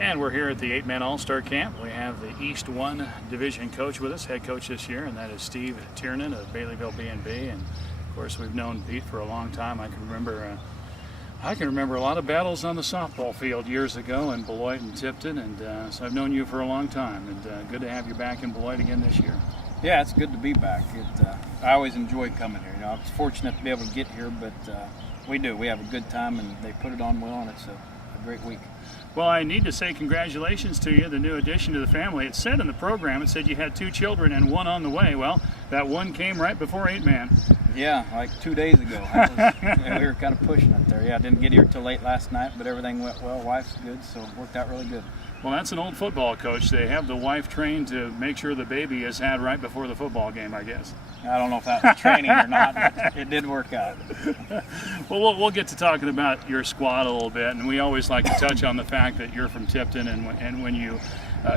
And we're here at the 8-man All-Star Camp. We have the East 1 Division coach with us, head coach this year, and that is Steve Tiernan of Baileyville B&B. And of course, we've known Pete for a long time. I can remember a lot of battles on the softball field years ago in Beloit and Tipton, and so I've known you for a long time. And good to have you back in Beloit again this year. Yeah, it's good to be back. I always enjoy coming here. I was fortunate to be able to get here, but we do. We have a good time, and they put it on well, and it's a great week. Well, I need to say congratulations to you, the new addition to the family. It said in the program, it said you had 2 children and 1 on the way. Well, that 1 came right before 8-man. Yeah, like 2 days ago. We were kind of pushing it there. Yeah, I didn't get here till late last night, but everything went well. Wife's good, so it worked out really good. Well, that's an old football coach. They have the wife trained to make sure the baby is had right before the football game, I guess. I don't know if that was training or not, but it did work out. Well, we'll get to talking about your squad a little bit, and we always like to touch on the fact that you're from Tipton, and when you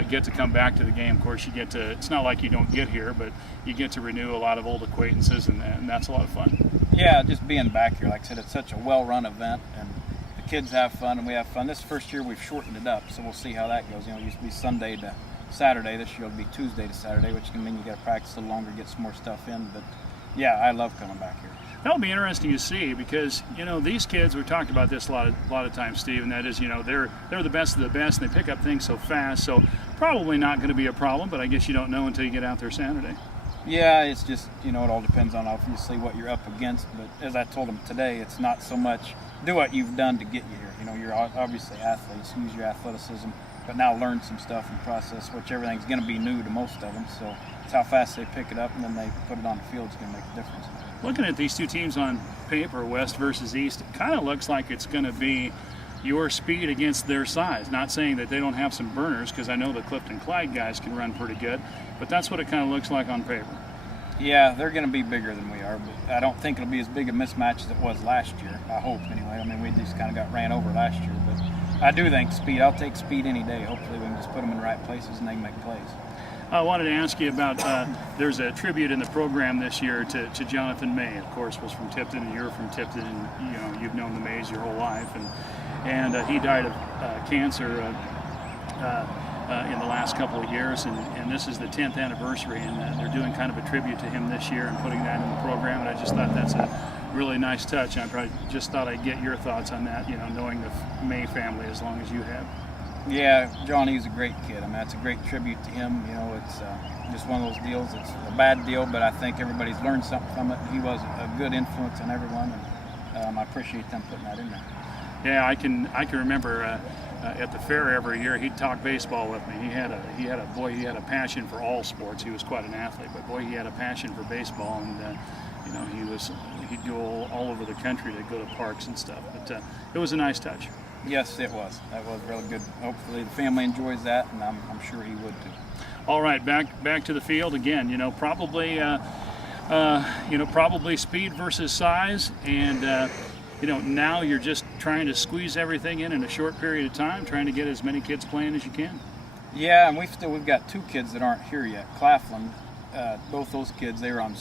get to come back to the game, of course, you get to, it's not like you don't get here, but you get to renew a lot of old acquaintances, and that's a lot of fun. Yeah, just being back here, like I said, it's such a well-run event, and the kids have fun, and we have fun. This first year we've shortened it up, so we'll see how that goes. It used to be Sunday to Saturday. This year it'll be Tuesday to Saturday, which can mean you got to practice a little longer, get some more stuff in. But yeah, I love coming back here. That'll be interesting to see because these kids, we talked about this a lot of times, Steve, and that is they're the best of the best, and they pick up things so fast. So probably not going to be a problem, but I guess you don't know until you get out there Saturday. Yeah, it's just it all depends on obviously what you're up against. But as I told them today, it's not so much do what you've done to get you here. You're obviously athletes, use your athleticism, but now learn some stuff and process, which everything's going to be new to most of them. So it's how fast they pick it up and then they put it on the field is going to make a difference. Looking at these 2 teams on paper, West versus East, it kind of looks like it's going to be your speed against their size. Not saying that they don't have some burners, because I know the Clifton Clyde guys can run pretty good, but that's what it kind of looks like on paper. Yeah, they're going to be bigger than we are, but I don't think it'll be as big a mismatch as it was last year. I hope, anyway. We just kind of got ran over last year, but I do think speed. I'll take speed any day. Hopefully we can just put them in the right places and they can make plays. I wanted to ask you about, there's a tribute in the program this year to Jonathan May, of course, was from Tipton, and you're from Tipton, and you've known the Mays your whole life, and he died of cancer in the last couple of years, and this is the 10th anniversary, and they're doing kind of a tribute to him this year and putting that in the program, and I just thought that's a really nice touch. I probably just thought I'd get your thoughts on that, knowing the May family as long as you have. Yeah, Johnny's a great kid. That's a great tribute to him. It's just one of those deals. It's a bad deal, but I think everybody's learned something from it. He was a good influence on everyone, and I appreciate them putting that in there. Yeah, I can remember at the fair every year he'd talk baseball with me. He had a passion for all sports. He was quite an athlete, but boy, he had a passion for baseball, and he'd go all over the country to go to parks and stuff. But it was a nice touch. Yes, it was. That was really good. Hopefully the family enjoys that, and I'm sure he would too. All right, back to the field again. Probably speed versus size, and now you're just trying to squeeze everything in a short period of time, trying to get as many kids playing as you can. Yeah, and we've got 2 kids that aren't here yet. Claflin, both those kids, they were on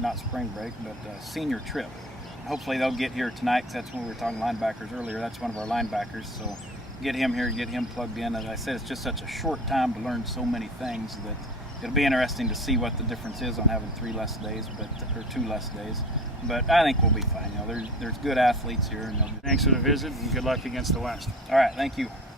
not spring break, but senior trip. Hopefully they'll get here tonight, because that's when we were talking linebackers earlier. That's one of our linebackers, so get him here, get him plugged in. As I said, it's just such a short time to learn so many things that it'll be interesting to see what the difference is on having 3 less days, or 2 less days. But I think we'll be fine. There's good athletes here. Thanks for the visit, and good luck against the West. All right, thank you.